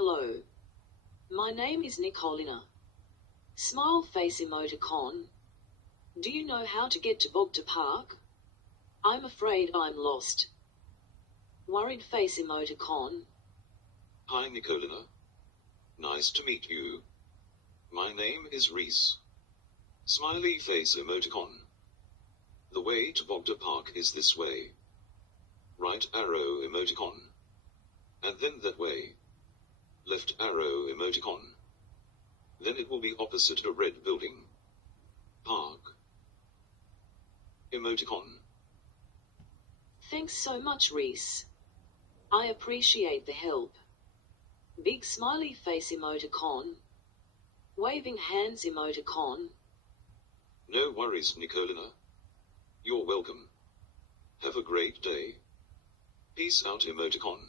Hello. My name is Nicolina. Smile face emoticon. Do you know how to get to Bogota Park? I'm afraid I'm lost. Worried face emoticon. Hi Nicolina. Nice to meet you. My name is Reese. Smiley face emoticon. The way to Bogota Park is this way. Right arrow emoticon. And then that way. Left arrow emoticon. Then it will be opposite a red building. Park. Emoticon. Thanks so much, Reese. I appreciate the help. Big smiley face emoticon. Waving hands emoticon. No worries, Nicolina. You're welcome. Have a great day. Peace out emoticon.